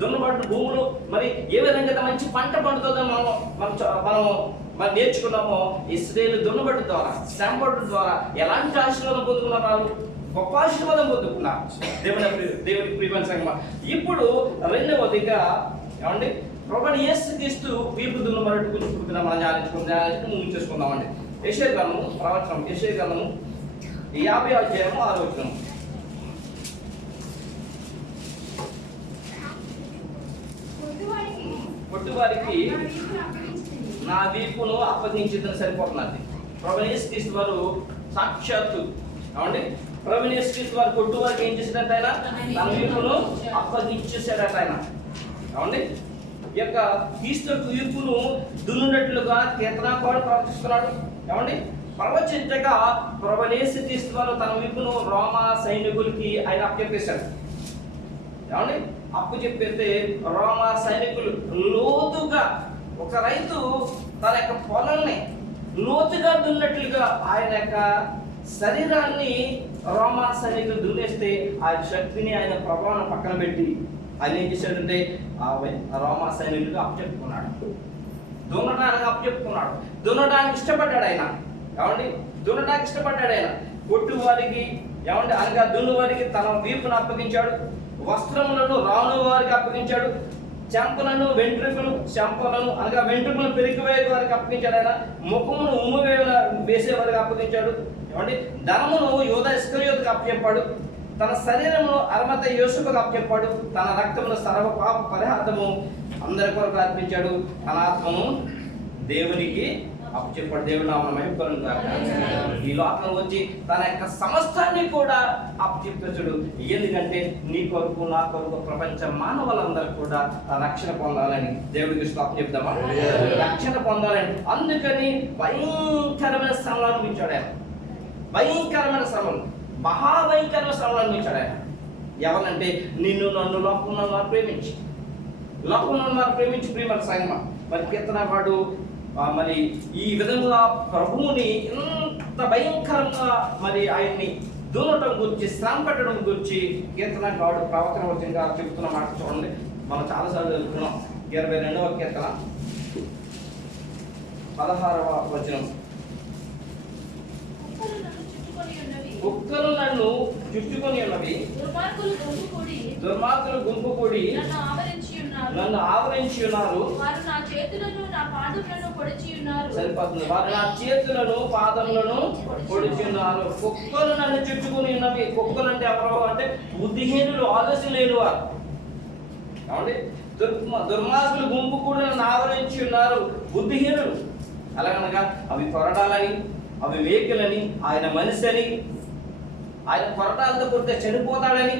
దున్నబడిన భూములు మరి ఏ విధంగా మంచి పంట పండుతుందో మనం నేర్చుకున్నామో, ఇశ్రాయేలు దున్నబడి ద్వారా శ్రమపడడం ద్వారా ఎలాంటి ఆశీర్వాదం పొందుకున్నారు? వాళ్ళు గొప్ప ఆశీర్వాదం పొందుకున్నారు. దేవునికి ప్రియమైన సంగమా. ఇప్పుడు రెండవదిగా ఏమండి ప్రభువుని యేసుక్రీస్తు వీపు దున్నబడి గురించి మనం ధ్యానించుకుని ముగించేసుకుందామండి. యెషయా గ్రంథము ప్రవచనం, యెషయా గ్రంథము 50వ అధ్యాయము 6వ వచనం. పొట్టువారికి నా వీపును అప్పగించిందని సరిపోతున్నది. ప్రభువుని యేసుక్రీస్తు వారు సాక్షాత్తు ఏమండి ప్రభువుని యేసుక్రీస్తు వారు పొట్టువారికి ఏం చేశాడంటే ఆయన తన వీపును అప్పగించేశాడట. ఆయన ఏమండి ఈ యొక్క క్రీస్తు వీపును దున్నునట్లుగా కీర్తనాకారుడు ప్రవచిస్తున్నాడు. ఏమండి ప్రవచించగా ప్రభువుని యేసుక్రీస్తు వారు తన వీపును రోమా సైనికులకి ఆయన అప్పచెప్పేశాడు. ఏమండి అప్పచెప్పేస్తే రోమా సైనికులు లోతుగా, ఒక రైతు తన యొక్క పొలాన్ని లోతుగా దున్నట్లుగా ఆయన యొక్క శరీరాన్ని రోమా సైనికులు దున్నేస్తే ఆయన శక్తిని, ఆయన ప్రభావం పక్కన పెట్టి ఆయన ఏం చేశాడంటే ఆ రోమా సైనికులకు అప్పచెప్పుకున్నాడు. దున్నడానికి అప్పచెప్పుకున్నాడు. దున్నడానికి ఇష్టపడ్డాడు ఆయన. ఏమండి? దున్నడానికి ఇష్టపడ్డాడు ఆయన. కొట్టు వారికి ఏమంటే అనగా దున్ను వారికి తన వీపును అప్పగించాడు. వస్త్రములను రాను వారికి అప్పగించాడు. చెంపలను చెంపలను అనగా వెంట్రుకలను పెరిగివేయ వారికి అప్పగించాడు ఆయన. ముఖమును ఉమ్ము వేసే వారికి అప్పగించాడు. ఏమంటే ధనమును యూదా ఇస్కరియోతుకు అప్పచెప్పాడు. తన శరీరమును అరమత యోసేపుకు అప్పచెప్పాడు. తన రక్తమును సర్వ పాప పరిహారము అందరి కొరకు అర్పించాడు. తన ఆత్మను దేవునికి అప్పచెప్పాడు. దేవుని నామమున మహిమ కలుగును గాక. ఈ లోకం వచ్చి తన యొక్క సమస్తాన్ని కూడా అప్పచెప్తాడు. ఎందుకంటే నీ కొరకు, నా కొరకు, ప్రపంచ మానవులందరూ కూడా రక్షణ పొందాలని దేవుడికి స్తోత్రం చెప్తామా? రక్షణ పొందాలని. అందుకని భయంకరమైన శ్రమలు అనిపించాడు ఆయన. భయంకరమైన శ్రమలు, మహాభయంకరమైన శ్రమలు అనిపించాడు ఆయన. ఎవరంటే నిన్ను, నన్ను, లోకంలో ప్రేమించి, లోకంలో ప్రేమించి ప్రియమైన సంగమా. మరి కీర్తనవాడు మరి ఈ విధంగా ప్రభువుని ఇంత భయంకరంగా మరి ఆయన్ని దున్నటం గురించి, శ్రమ పెట్టడం గురించి కీర్తనవాడు ప్రవచన వచనంగా చెబుతున్న మాట చూడండి. మనం చాలాసార్లు చదువుకున్నాం. 22వ కీర్తన 16వ వచనం. కుక్కలు నన్ను చుట్టుకొని ఉన్నవి, దుర్మార్గులు గుంపు కూడి నన్ను ఆవరించి ఉన్నారు. సరిపోతుంది. వారు నా చేతులను పాదములను పొడిచి ఉన్నారు. కుక్కలు నన్ను చుట్టుకొని ఉన్నవి. కుక్కలు అంటే ఎవరో అంటే బుద్ధిహీనులు, ఆలోచన లేని వారు. కాబట్టి దుర్మార్గులు గుంపు కూడా నన్ను ఆవరించి ఉన్నారు. బుద్ధిహీనులు అలాగనగా అవి కొరడాలని, అవి మేకలని, ఆయన మనిషి అని, ఆయన కొరటాలతో కొడితే చనిపోతాడని,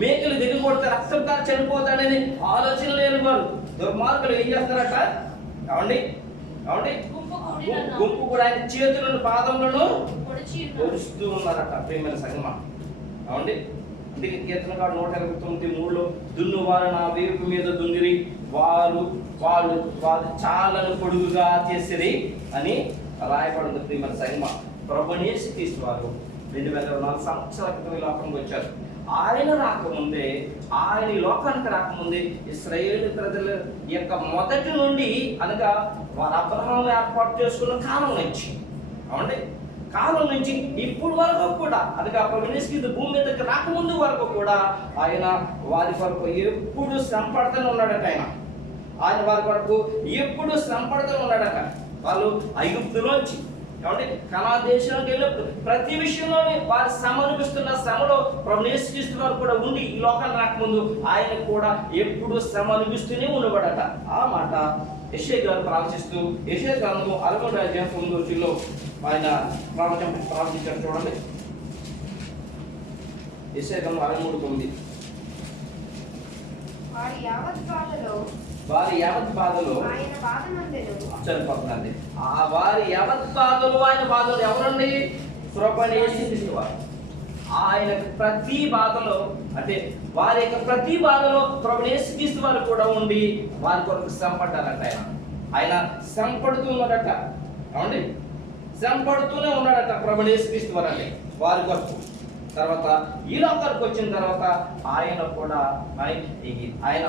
మేకలు దిగి కొడితే రక్తంతో చనిపోతాడని ఆలోచన లేని వారు దుర్మార్గులు ఏం చేస్తారట? ఏమండి? గుంపు కూడా ఆయన చేతులను పాదములను పొడుస్తూ ఉన్నారట. ప్రేమైన సంగమా. ఏమండి? అందుకే కీర్తనకాడు 129:3 దున్నువారు నా వీపు మీద దున్నిరి, వాళ్ళు చాలను పొడుగుగా చేసిరి అని రాయబడింది. ప్రియమైన సంగమా. ప్రభువుని యేసుక్రీస్తు వారు 2004 సంవత్సరాల క్రితం ఈ లోకంకి వచ్చారు. ఆయన రాకముందే, ఆయన ఈ లోకానికి రాకముందే ఇశ్రాయేలు ప్రజల యొక్క మొదటి నుండి అనగా వారు అబ్రహాము ఏర్పాటు చేసుకున్న కాలం నుంచి, అవునండి, కాలం నుంచి ఇప్పుడు వరకు కూడా అనగా ప్రభువుని యేసుక్రీస్తు భూమి మీదకి రాకముందు వరకు కూడా ఆయన వారి కొరకు ఎప్పుడు శ్రమ పడుతూనే ఉన్నాడట. ఆయన వారి కొరకు ఎప్పుడు శ్రమ పడుతూనే ఉన్నాడట. వాళ్ళు ఐగుప్తులోంచి కాబట్టి కనాను దేశానికి వెళ్ళినప్పుడు ప్రతి విషయంలోనే వారి శ్రమ అనిపిస్తున్న శ్రమలో ప్రభువుని యేసుక్రీస్తు వారు కూడా ఉండి ఈ లోకాన్ని రాకముందు ఆయన కూడా ఎప్పుడు శ్రమ అనిపిస్తూనే ఉండబడట. ఆ మాట యెషయా గారు ప్రవచిస్తూ యెషయా గ్రంథము 63:9 ఆయన ప్రవచించారు. చూడండి, యెషయా గ్రంథం 63:9 వారి యావత్ బాధలో సరిపోతుందండి. ఆ వారి యావత్ బాధలు, ఆయన బాధలు ఎవరండి? ప్రభువుని యేసుక్రీస్తు వారు. ఆయన ప్రతి బాధలో అంటే వారి యొక్క ప్రతి బాధలో ప్రభువుని యేసుక్రీస్తు వారు కూడా ఉండి వారి కొరకు శ్రమ పడ్డారట. ఆయన శ్రమ పడుతూ ఉన్నాడట. ఏమండి? శ్రమ పడుతూనే ఉన్నాడట ప్రభువుని యేసుక్రీస్తు వారు అంటే వారి కొరకు. తర్వాత ఈ లోకానికి వచ్చిన తర్వాత ఆయన కూడా ఆయన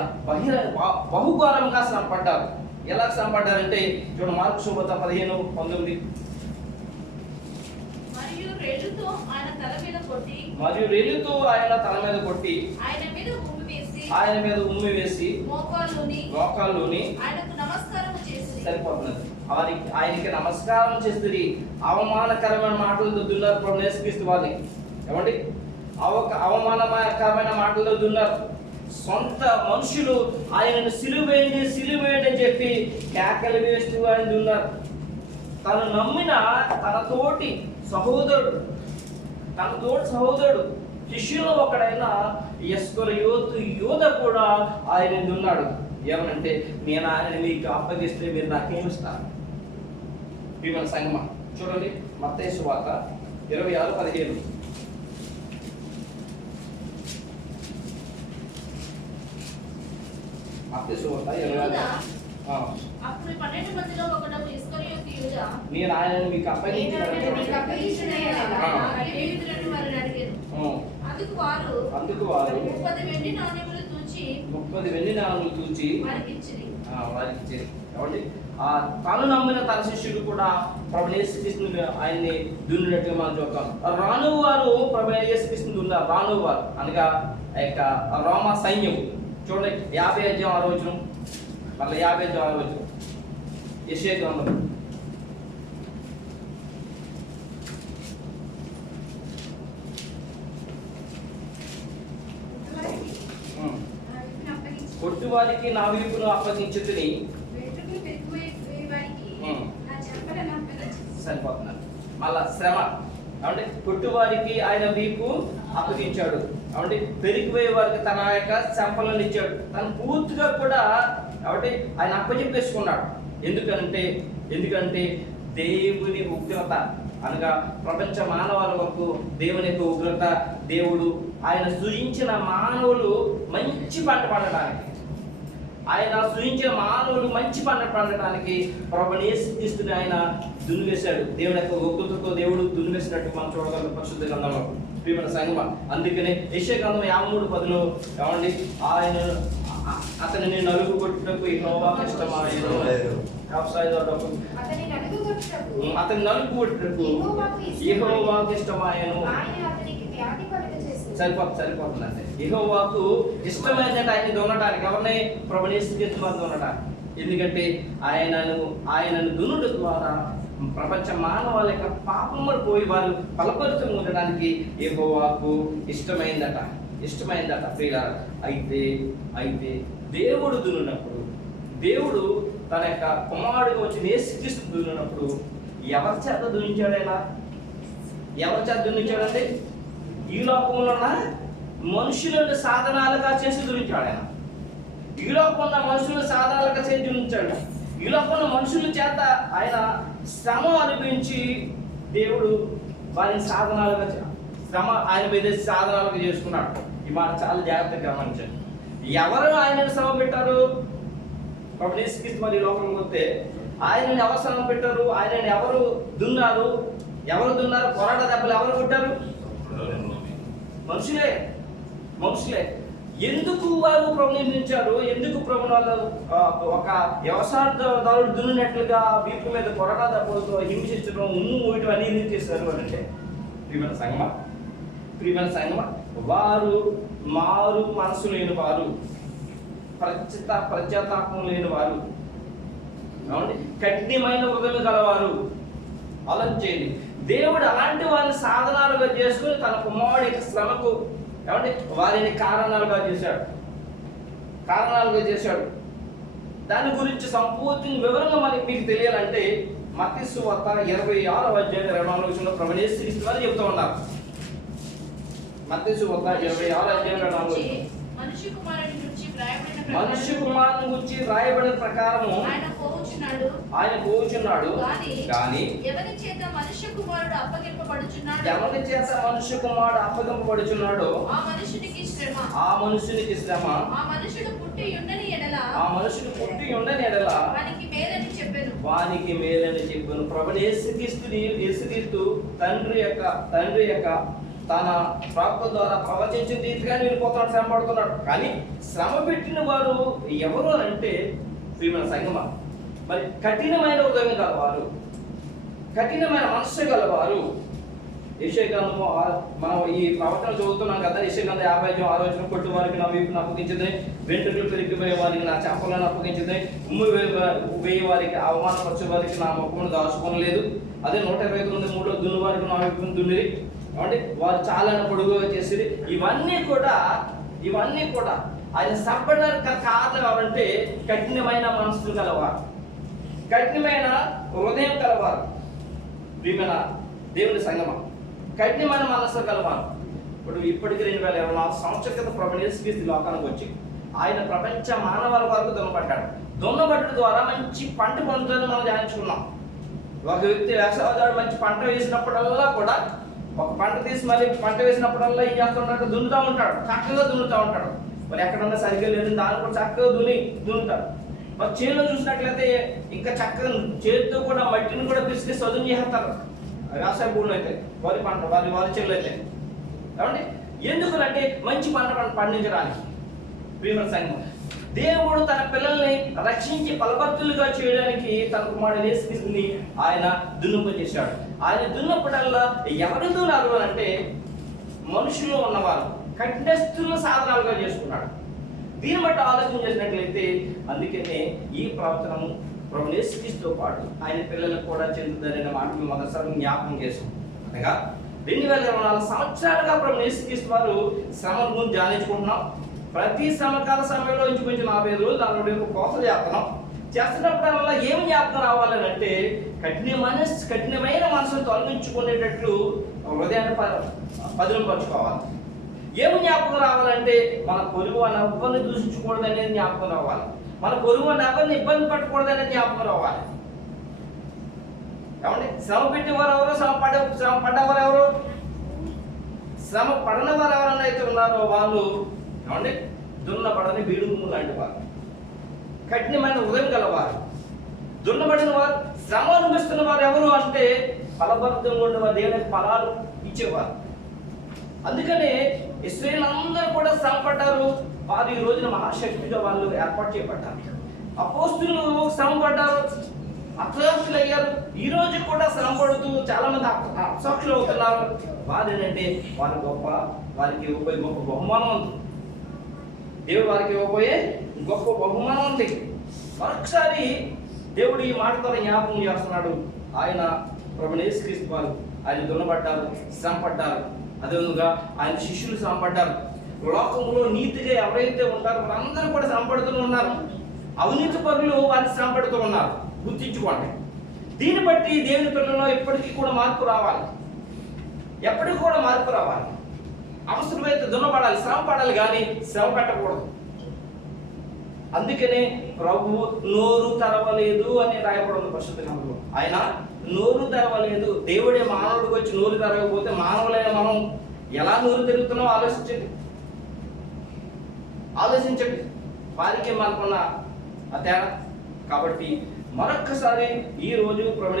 బహుఘోరంగా శ్రమ పడ్డారు. ఎలా శ్రమ పడ్డారంటే చూడండి, మార్కు సువార్త 15:19 మరియు రేలుతో ఆయన తల మీద కొట్టి ఆయన మీద ఉమ్మి వేసి మోకాళ్ళుని సరిపోతున్నది. ఆయనకి నమస్కారం చేస్తుంది. అవమానకరమైన మాటలతో దున్నారు ప్రభువుని యేసుక్రీస్తు వారిని. ఏమండి? అవమానకరమైన మాటలతో దున్నారు. సొంత మనుషులు ఆయనను సిలువేయండి అని చెప్పి కేకలు వేస్తూ ఆయన దున్నారు. తను నమ్మిన తన తోటి సహోదరుడు శిష్యులో ఒకడైన ఇస్కరియోతు యూదా కూడా ఆయన దున్నాడు. ఏమనంటే నేను ఆయన మీకు అప్పగిస్తే మీరు నాకేమిస్తారు? ప్రియమైన సంగమా, చూడండి మత్తయి సువార్త 26:15 మత్తయి సువార్త 26. అప్పుడు 12 మందిలో ఒకడు ఇస్కరియోతు యూదా నేను ఆయనను మీకు అప్పగించాను. అందుకు వారు 30 వెండి నాణెములు తూచి వారికి ఇచ్చిరి. కాబట్టి తాను నమ్మిన తన శిష్యుడు కూడా ప్రభు యేసుక్రీస్తుని ఆయన్ని దున్నినట్టుగా మనం చూద్దాం. రాను వారు ప్రభు యేసుక్రీస్తుని దున్నారు. రాను వారు అనగా ఆ యొక్క రోమా సైన్యం. చూడండి 50 మళ్ళీ 50 యెషయా గ్రంథం. కొట్టువారికి నా వీపును అప్పగించుకుని సరిపోతున్నారు. మళ్ళా శ్రమ అంటే కొట్టువారికి ఆయన వీపు అప్పగించాడు. కాబట్టి పెరిగిపోయే వారికి తన యొక్క చెంపలను ఇచ్చాడు. తను పూర్తిగా కూడా కాబట్టి ఆయన అప్పచెప్పేసుకున్నాడు. ఎందుకంటే దేవుని ఉగ్రత అనగా ప్రపంచ మానవాల వరకు దేవుని యొక్క ఉగ్రత, దేవుడు ఆయన సృజించిన మానవులు మంచి పంట పండడానికి, ఆయన సృజించిన మానవులు మంచి పంట పండడానికి ప్రభువుని యేసుక్రీస్తుని ఆయన దున్నివేశాడు. దేవుని యొక్క ఉగ్రతతో దేవుడు దున్నివేసినట్టు మనం చూడగలం పరిశుద్ధ గ్రంథంలో. ప్రియమైన సంగమా, అందుకనే యెషయా గ్రంథం 53:10 ఏమండి, ఆయన అతనిని నలుగు కొట్టుటకు యెహోవాకు ఇష్టమాయెను. అతని నలుగు కొట్టుటకు యెహోవాకు ఇష్టమాయెను. సరిపోతుందంటే యెహోవాకు ఇష్టమైనది ఆయన దున్నటానికి. ఎవరిని? ప్రభువుని యేసుక్రీస్తుని దున్నటానికి. ఎందుకంటే ఆయనను దున్నుట ద్వారా ప్రపంచ మానవాళి యొక్క పాపములు పోయి వారు ఫలపరుచంగా ఉండడానికి యెహోవాకు ఇష్టమైందట ప్రియులారా. అయితే దేవుడు దున్నినప్పుడు, దేవుడు తన యొక్క కుమారుడిగా వచ్చి యేసుక్రీస్తు దున్నినప్పుడు ఎవరి చేత దున్నించాడైనా? ఎవరి చేత దున్నించాడంటే ఈ లోకంలో మనుషులను సాధనాలుగా చేసి దున్నించాడు ఆయన. ఈ లోకంలో మనుషులను సాధనాలుగా చేసి దున్నించాడు. ఈ లోకంలో మనుషుల చేత ఆయన శ్రమ అనిపించి దేవుడు వారిని శ్రమ ఆయన మీద సాధనాలుగా చేసుకున్నాడు. ఈ మాట చాలా జాగ్రత్తగా గమనించండి. ఎవరు ఆయనను శ్రమ పెట్టారు? ప్రభువు యేసుక్రీస్తు మరి లోకంలోకి వస్తే ఆయనని ఎవరు శ్రమ పెట్టారు? ఆయనని ఎవరు దున్నారు? కొరడ దెబ్బలు ఎవరు కొట్టారు? మనుషులే. ఎందుకు వారు ప్రభుని నిందించారు? ఎందుకు ప్రభుని వాళ్ళు ఒక వ్యవసాయదారుడు దున్నినట్లుగా వీపు మీద కొరడా దెబ్బలతో హింసించడం, ఉమ్ము ఊయటం అన్ని ఎందుకు చేశారు అంటే, ప్రియమైన సంగమా, వారు మారు మనసు లేని వారు, ప్రత్యాతాపం లేని వారు, కఠినమైన హృదయం గలవారు. ఆలోచించేయండి. దేవుడు అలాంటి వారిని సాధనాలుగా చేసుకుని తన కుమారుడి యొక్క శ్రమకు వారిని కారణాలుగా చేశాడు. దాని గురించి సంపూర్ణ వివరంగా మీకు తెలియాలంటే మత్తయి సువార్త 26:24 ప్రభువు యేసుక్రీస్తు వారు చెప్తూ ఉన్నారు. మత్తయి సువార్త 26:24 మనుష్య కుమారుని గురించి రాయబడిన ప్రకారము ఆయన పోవుచున్నాడు. కానీ ఎవరి చేత మనుష్య కుమారుడు అప్పగింపబడుచున్నాడో ఆ మనుషునికి శ్రమ, ఆ మనుషుడు పుట్టి ఉండని ఎడల వానికి మేలని చెప్పాను. ప్రభువు యేసుక్రీస్తు తండ్రి యొక్క తన ప్రాప్త ద్వారా ప్రవచించిన రీతిగానే వెళ్ళిపోతున్నాడు, శ్రమ పడుతున్నాడు. కానీ శ్రమ పెట్టిన వారు ఎవరు అంటే ప్రియమైన సంగమా, మరి కఠినమైన హృదయం గలవారు, కఠినమైన మనస్సు గలవారు. యెషయా గ్రంథము మనం ఈ ప్రవచనం చదువుతున్నాం కదా. యెషయా గ్రంథం 50:6 కొట్టు వారికి నా వీపును అప్పగించదే, వెంట్రుకలు పెరిగిపోయే వారికి నా చెంపలను అప్పగించదే, ఉమ్ము వేయ వారికి అవమానపరిచే వారికి నా ముఖమును దాచుకోనలేదు. అదే 129:3 దున్ను వారికి నా వీపును దున్నిరి. అంటే వారు చాలా పొడుగుగా చేసిరి. ఇవన్నీ కూడా ఆయన సంపడానికి కారణం ఎవరంటే కఠినమైన మనసులు గలవారు, కఠినమైన హృదయం గలవారు. ప్రియమైన దేవుని సంగమం, కఠినమైన మనసు గలవారు. ఇప్పటికి 2024 సంవత్సరాల క్రితం ప్రభువు యేసుక్రీస్తు లోకానికి వచ్చి ఆయన ప్రపంచ మానవాల వరకు దున్నబడ్డాడు. దున్నబడ్డ ద్వారా మంచి పంట పొందుతుందని మనం ధ్యానించుకున్నాం. ఒక వ్యక్తి వ్యవసాయదారుడు మంచి పంట వేసినప్పుడల్లా కూడా, ఒక పంట తీసి మళ్ళీ పంట వేసినప్పుడల్లా ఏం చేస్తుంటాడు? చక్కగా దున్నుతూ ఉంటాడు. మరి ఎక్కడన్నా సరిగ్గా లేదు దాన్ని కూడా చక్కగా దున్నుతాడు. మరి చేలో చూసినట్లయితే ఇంకా చక్కగా చేతితో కూడా మట్టిని కూడా పిసికి సదును చేస్తారు వ్యవసాయ భూములు అయితే, వరి పంట వరి చేలు అయితే. ఏమండి ఎందుకంటే మంచి పంట పండించడానికి. ప్రియమైన సంఘం, దేవుడు తన పిల్లల్ని రక్షించి ఫలభర్తులుగా చేయడానికి తన కుమారుడు యేసుక్రీస్తుని ఆయన దున్నుపజేశాడు. ఆయన దున్నప్పుడల్లా ఎవరు దున్నారు అంటే మనుషులు ఉన్నవారు కంఠస్థులను సాధనాలుగా చేసుకున్నాడు. దీన్ని బట్టి ఆలోచన చేసినట్లయితే అందుకనే ఈ ప్రవచనము ప్రభు యేసుక్రీస్తుతో పాటు ఆయన పిల్లలకు కూడా చెందుతుందనే మాటలు మొదటిసారి జ్ఞాపకం చేశాం. అనగా 2024 సంవత్సరాలుగా ప్రభు యేసుక్రీస్తు వారు శ్రమల గురించి ధ్యానించుకుంటున్నాం. ప్రతి శ్రమకాల సమయంలో ఇంచుమించు 40 రోజులు 40 రోజులు కోస చేస్తున్నప్పుడల్లా ఏమి జ్ఞాపకం రావాలని అంటే కఠినమైన మనసును తొలగించుకునేటట్లు హృదయాన్ని పదిలంపరుచుకోవాలి. ఏమి జ్ఞాపకం రావాలంటే మన పొరుగు అని ఎవరిని దూషించకూడదు అనేది జ్ఞాపకం రావాలి. మన పొరుగు అని ఎవరిని ఇబ్బంది పట్టకూడదు అనేది జ్ఞాపకం రావాలి. ఏమండి శ్రమ పెట్టేవారు ఎవరు, శ్రమ పడ్డవారు ఎవరు? శ్రమ పడిన వారు ఎవరన్నా అయితే ఉన్నారో వాళ్ళు ఏమండి దున్నపడని బీడుగుము లాంటి వారు, కఠినమైన హృదయం గలవారు. దున్నబడిన వారు, శ్రమ అనుభవిస్తున్న వారు ఎవరు అంటే ఫలభరితంగా ఉండేవారు, దేవునికి ఫలాలు ఇచ్చేవారు. అందుకనే ఇశ్రాయేలు అందరూ కూడా శ్రమ పడ్డారు. వారు ఈ రోజున మహాశక్తిగా వాళ్ళు ఏర్పాటు చేయబడ్డారు. అపోస్తులు శ్రమ పడ్డారు, అక్షరాస్యులు అయ్యారు. ఈ రోజు కూడా శ్రమ పడుతూ చాలా మంది అక్షరాస్యులు అవుతున్నారు. వారు ఏంటంటే వారి వారికి ఇవ్వబోయే గొప్ప బహుమానం ఉంది. దేవుడు వారికి ఇవ్వబోయే గొప్ప బహుమానం ఉంది. మరొకసారి దేవుడు ఈ మాట ద్వారా జ్ఞాపకం చేస్తున్నాడు. ఆయన ప్రభువు యేసుక్రీస్తు వారు ఆయన దున్నబడ్డారు, శ్రమ పడ్డారు. అదేవిధంగా ఆయన శిష్యులు శ్రమ పడ్డారు. లోకంలో నీతిగా ఎవరైతే ఉంటారో వారందరూ కూడా శ్రమ పడుతూ ఉన్నారు. అవినీతి పరులు వారిని శ్రమ పడుతూ ఉన్నారు. గుర్తించుకోండి. దీన్ని బట్టి దేవుని పిల్లల్లో ఎప్పటికీ కూడా మార్పు రావాలి. ఎప్పటికీ కూడా మార్పు రావాలి. అవసరమైతే దున్నపడాలి, శ్రమ పడాలి, కానీ శ్రమ పెట్టకూడదు. అందుకనే ప్రభువు నోరు తెరవలేదు అని రాయబడింది పరిశుద్ధ గ్రంథంలో. ఆయన నోరు తెరవలేదు. దేవుడే మానవుడికి వచ్చి నోరు తెరవకపోతే మానవులైన మనం ఎలా నోరు తెరుగుతున్నామో ఆలోచించండి. వారికి మనకున్న తేడా. కాబట్టి మరొక్కసారి ఈ రోజు ప్రభు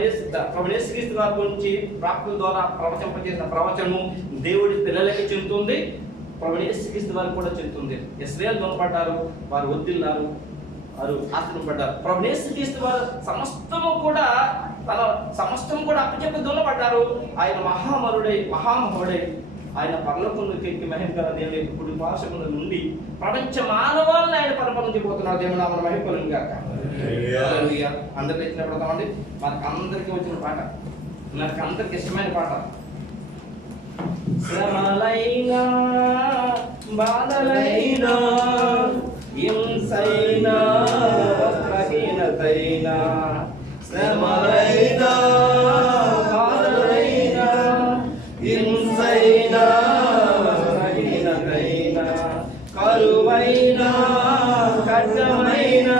యేసుక్రీస్తు గారి గురించి ప్రాప్తుల ద్వారా ప్రవచింపజేసిన ప్రవచనము దేవుడి పిల్లలకి చెందుతుంది, ప్రభు యేసుక్రీస్తు వారికి కూడా చెందుతుంది. ఇశ్రాయేలు దున్నపడ్డారు, వారు వద్దిల్లారు, వారు ఆశ్రమపడ్డారు. ప్రభు యేసుక్రీస్తు వారు సమస్తము కూడా అప్పచెప్పి దున్నపడ్డారు. ఆయన మహామహుడై ఆయన పరలోకంలోకి ఎక్కి మహిమ గల దేవుని యొక్క కుడి పార్శ్వమున నుండి ప్రపంచ మానవాళ్ళని ఆయన పరిపాలించబోతున్నారు. దేవుని నామమున మహిమ కలుగును గాక. హల్లెలూయా. అందరూ లేచిన పడతామండి. మనకు అందరికీ వచ్చిన పాట, నాకు అందరికి ఇష్టమైన పాట. శ్రమలైనా బాధలైనా హింసైనా వస్త్రహీనతైనా, శ్రమలైనా బాధలైనా హింసైనా వస్త్రహీనతైనా, కరువైనా ఖడ్గమైనా